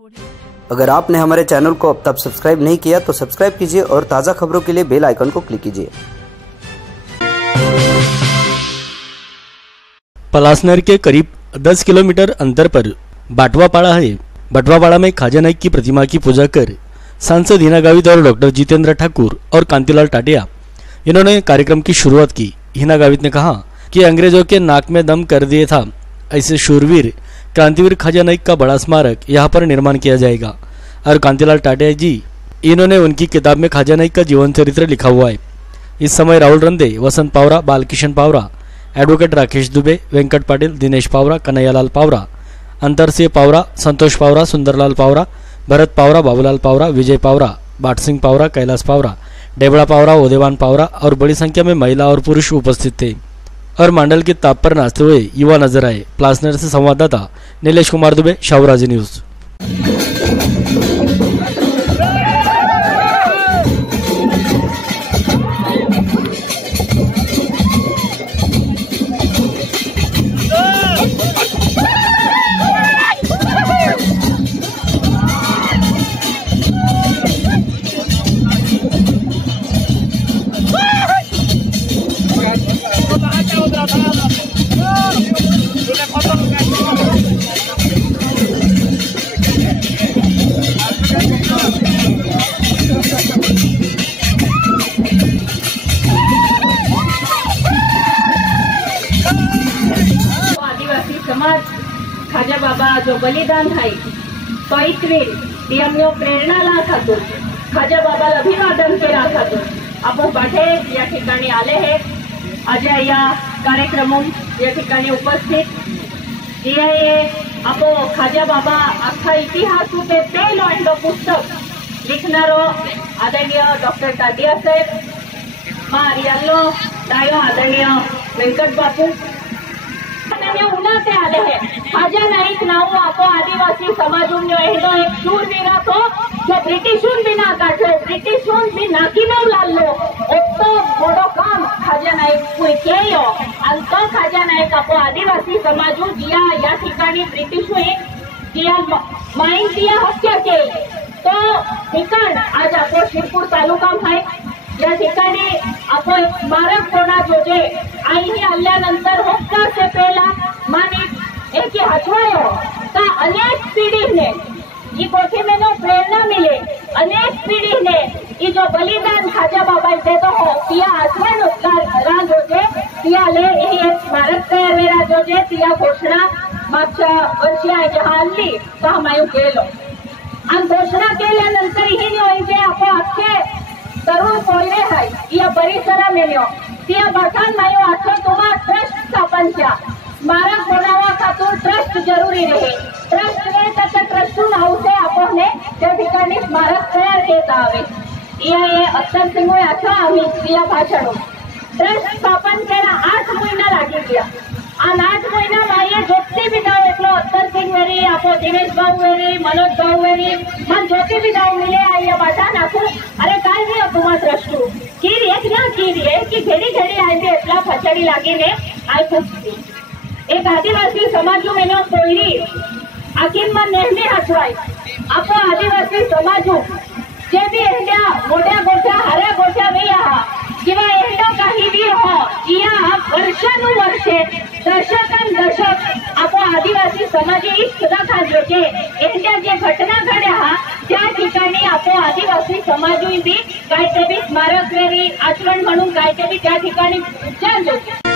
अगर आपने हमारे चैनल को अब तक सब्सक्राइब नहीं किया तो सब्सक्राइब कीजिए और ताज़ा खबरों के लिए बेल आइकन को क्लिक कीजिए। पलासनेर के करीब 10 किलोमीटर अंतर पर बाटवापाड़ा है। बाटवापाड़ा में ख्वाजा नाइक की प्रतिमा की पूजा कर सांसद हिना गावित और डॉक्टर जितेंद्र ठाकुर और कांतिलाल टाटिया इन्होंने कार्यक्रम की शुरुआत की। हिना गावित ने कहा कि अंग्रेजों के नाक में दम कर दिए था ऐसे शूरवीर क्रांतिवीर ख्वाजा नाइक का बड़ा स्मारक यहाँ पर निर्माण किया जाएगा। और कांतिलाल टाटिया जी इन्होंने उनकी किताब में ख्वाजा नाइक का जीवन चरित्र लिखा हुआ है। इस समय राहुल रंदे, वसंत पावरा, बालकिशन पावरा, एडवोकेट राकेश दुबे, वेंकट पाटिल, दिनेश पावरा, कन्हैयालाल पावरा, अंतरसिंह पावरा, संतोष पावरा, सुंदरलाल पावरा, भरत पावरा, बाबूलाल पावरा, विजय पावरा, बाटसिंह पावरा, कैलाश पावरा, डेबड़ा पावरा, उदयवान पावरा और बड़ी संख्या में महिला और पुरुष उपस्थित थे और मांडल की ताप पर नाचते हुए युवा नजर आए। प्लासनेर से संवाददाता नीलेश कुमार दुबे, शाहूराजी न्यूज। आदिवासी समाज खाजा बाबा जो बलिदान है पवित्र प्रेरणा ला खातून खाजा बाबाला अभिवादन केला खातून आपण बाठे या ठिकाणी आले हैं। आज या कार्यक्रम या ठिकाणी उपस्थित जे आपो खाजा बाबा अख्खा इतिहास पे पहिलो एंडो पुस्तक लिखनारो आदरणीय डॉक्टर टाटिया साहेब मारियालो डायो आदरणीय वेंकट बापू उन्हाते आले हैं। ख्वाजा नाइक नाव आपो आदिवासी समाजून एडो एक शूरवीर तो जो ब्रिटिशून भी ना काढलो, ब्रिटिशून भी नाकीनव लाल्लो तो बड़ो काम ख्वाजा नाइक कोई केयो आणि तो ख्वाजा नाइक आपो आदिवासी समाजून जिया या ठिकाणी ब्रिटिशोए जिया माहितीया हत्या केली तो ठिकाण आज आपो शिरपूर तालुका आहे। या ठिकाणी आपण स्मारक कोणा जोजे आई ही आल्यानंतर होता से पहला माने एक ही हटवायो का अनेक पीढ़ी ने ये कोठी में नो प्रेरणा मिले अनेक पीढ़ी ने ये जो बलिदान खाजा बाबा दे तो हो तिया आसमान उत्कार रा जोजे तिया ले यही एक स्मारक तयार वेरा जोजे तिया घोषणा मागच्या वर्षी आहे जहानली का हमायू केलो आणि घोषणा केल्यानंतर ही म्हणजे आपण अख्खे तरुण बोलले है या परिसरा मेल्यो तिया बठान मायो आठो तुमा ट्रस्ट स्थापन किया स्मारक बनावा खातूर ट्रस्ट जरूरी रहे। ट्रस्ट ने त्याच्या ट्रस्टून हाऊसे आपने त्या ठिकाणी स्मारक तयार केता हवे। ये अत्तर सिंह आठो आम्ही तिया भाषणो ट्रस्ट स्थापन केला 8 महीना लागी गया आणि 8 महीना माये जोती भी दाव एकलो अत्तर सिंह वेरी आपो दिनेश बाबू वेरी मनोज बाबू वेरी मन जोती भी दाव मिले आया बाटा नाखू अरे काय भी तुमा ट्रस्टू कीर एक ना कीर है कि घेड़ी घेड़ी आए एटला फचड़ी लागी ने आय खुशी एक आदिवासी समाजू में नो कोयरी आखिर में नेहमी हटवाय आपो आदिवासी समाजू जे भी एंड्या मोठ्या गोठ्या हऱ्या गोठ्या वे आहा किंवा एंडो काही भी हो जिया वर्षानुवर्षे दशकन दशक आपो आदिवासी समाजी सुद्धा खाजो जे एंड्या जे घटना घड्या हा त्या ठिकाणी आपो आदिवासी समाजू बी काय ते बी स्मारक वेरी आचरण म्हणून काय ते बी त्या ठिकाणी विचार जोते।